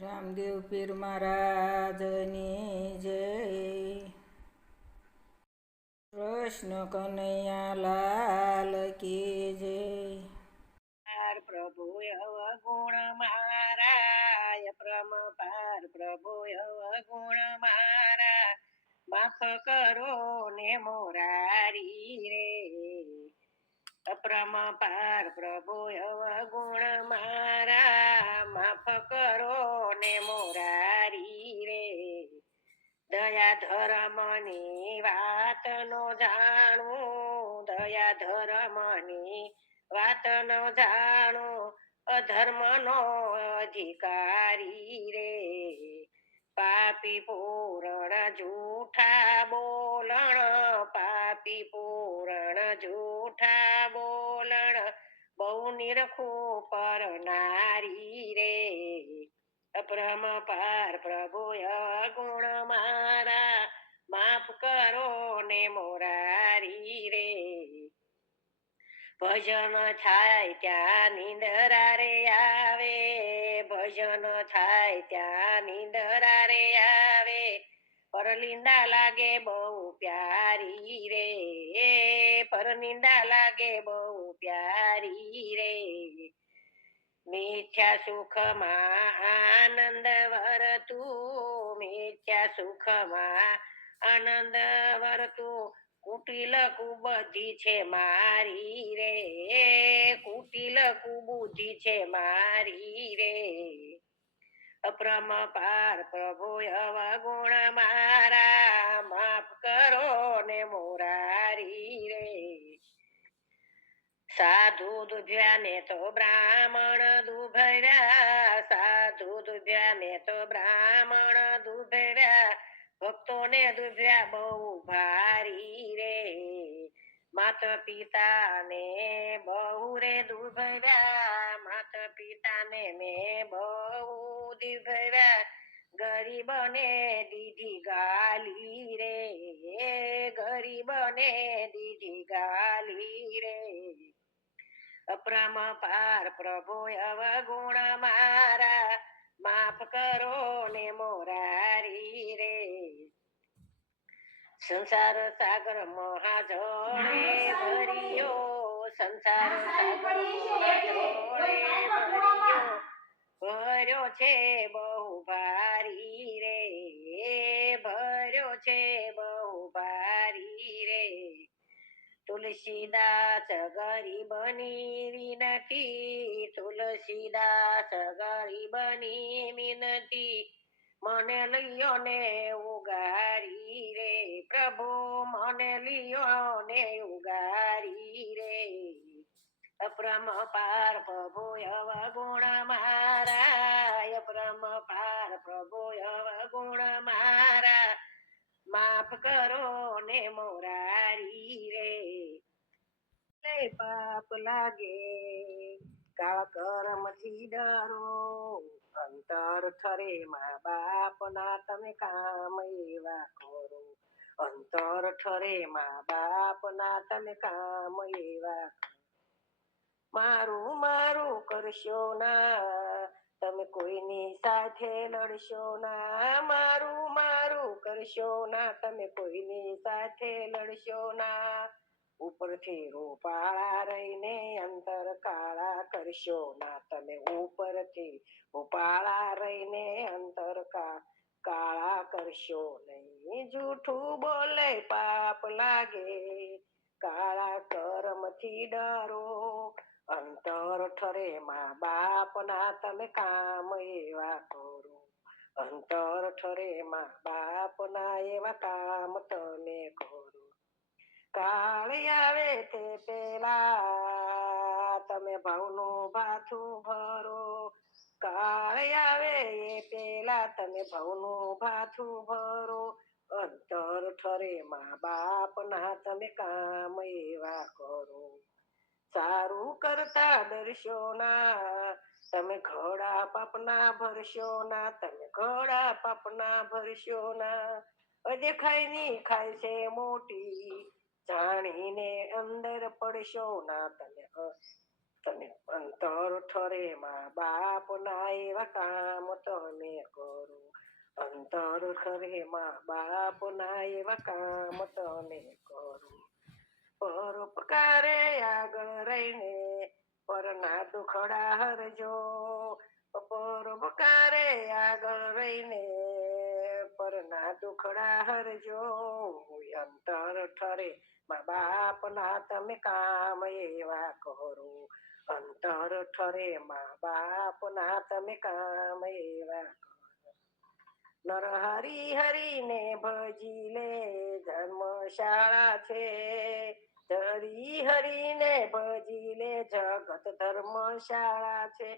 રામદેવ પીર મહારાજની જય. કૃષ્ણ કનૈયા લાલ કી જય. પ્રભુ અવગુણ મારા પ્રમ પાર પ્રભુ અવગુણ મારા માફ કરો ને મોરારી રે અપ્રમ પાર પ્રભુ અવગુણ મારા માફ કરો ને મોરારી રે દયા ધર્મની વાત નો જાણું દયા ધર્મની વાત ન જાણો અધર્મ નો અધિકારી રે પાપી પૂરણ જૂઠા બોલણ પાપી પૂરણ જૂઠા બોલણ બહુ નિરખું પર નારી રે અપ્રમ પાર પ્રભુ અગુણ મારા માફ કરો ને મોરારી રે ભજન થાય ત્યાં નિંદરા રે આવે ભજન થાય ત્યાં નિંદરા રે આવે પરલિંદા લાગે બહુ પ્યારી રે પરનિંદા લાગે બહુ પ્યારી રે મિથ્યા સુખમાં આનંદ વરતું મિથ્યા સુખમાં આનંદ વરતું કુટિલ કુબુદ્ધિ છે મારી રે કુટિલ કુબુદ્ધિ છે મારી રે અપ્રમ પાર પ્રભુ અવગુણ મારા માફ કરો ને મોરારી રે સાધુ દુભ્યા ને તો બ્રાહ્મણ દુભર્યા સાધુ દુભ્યા ને તો બ્રાહ્મણ દુભર્યા ભક્તો ને દુભ્યા બહુ ભારી રે માત પિતા ને બહુ રે દુભર્યા માત પિતા ને મેં બહુ દુભર્યા ગરીબ ને દીધી ગાલી રે ગરીબ ને દીધી ગાલી રે અપ્રમ પાર પ્રભુ અવગુણ મારા માફ કરો ને મોરારી રે સંસાર સાગર મહાજળે ભર્યો સંસાર સાગર મહાજળે ભર્યો ભર્યો છે બહુ ભારી રે ભર્યો છે બહુ ભારી રે તુલસીદાસ ગરીબની વિનતી તુલસીદાસ ગરીબની વિનતી મને લિયો ને ઉગારી રે પ્રભુ મને લિયો ને ઉગારી રે અપ્રમ પાર પ્રભુ અવગુણ મારા અપ્રમ પાર પ્રભુ અવગુણ મારા માફ કરો ને મોરારી રે પાપ લાગે કાળા કર્મથી ડરો અંતર ઠરે મા બાપ ના તમે કામ એવા કરો અંતર ઠરે મા બાપ ના તમે કામ એવા મારું મારું કરશો ના તમે કોઈની સાથે લડશો ના મારું મારું કરશો ના તમે કોઈની સાથે લડશો ના ઉપરથી રૂપાળા રહીને અંતર કાળા કરશો ના તમે ઉપરથી રૂપાળા રહીને અંતર કાળા કરશો નહીં જૂઠું બોલે પાપ લાગે કાળા કર્મથી ડરો અંતર ઠરે મા બાપ ના તમે કામ એવા કરો અંતર ઠરે મા બાપ ના એવા કામ તમે કરો કાળ આવે તે પેલા તમે ભાવનું ભાથું ભરો કાળ આવે એ પેલા તમે ભાવનું ભાથું ભરો અંતર ઠરે મા બાપ ના તમે કામ એવા કરો સારું કરતા ડરશો ના તમે ઘોડા પાપના ભરશો ના તમે ઘોડા પાપના ભરશો ના અદેખાય ની ખાય છે મોટી જાણીને અંદર પડશો ના તમે તમે અંતર ઠરે મા બાપ ના એવા કામ તમે કરો. અંતર ઠરે મા બાપ ના એવા કામ તમે કરો. પરોપકારે આગળ રહીને પરના દુખડા હરજો. પરોપકારે આગળ રહીને પરના દુખડા હરજો. અંતર ઠરે મા બાપ ના તમે કામ એવા કરો. અંતર ઠરે મા બાપ ના તમે કામ એવા કરો. નર હરી હરીને ભજી લે ધર્મશાળા છે. હરી હરીને ભજી લે જગત ધર્મશાળા છે.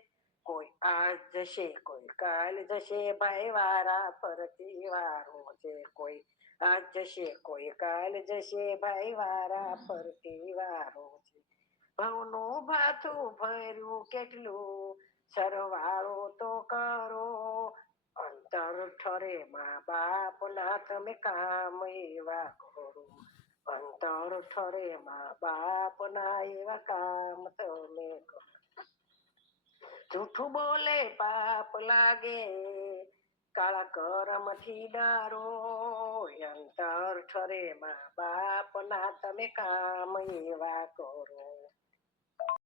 કોઈ આજ જશે કોઈ કાલ જશે ભાઈ વારા ફરતી વારો છે. કોઈ આજ જશે કોઈ કાલ જશે ભાઈ વારા ફરતી વારો છે. ભવનું ભાથું ભર્યું કેટલું સરવાળો તો કરો. અંતર ઠરે મા બાપ ના તમે કામ એવા કરો. અંતર ઠરે મા બાપ ના એવા કામ તમે કરો. જૂઠું બોલે પાપ લાગે કાળા કરમ થી ડારો. અંતર ઠરે મા બાપ ના તમે કામ એવા કરો.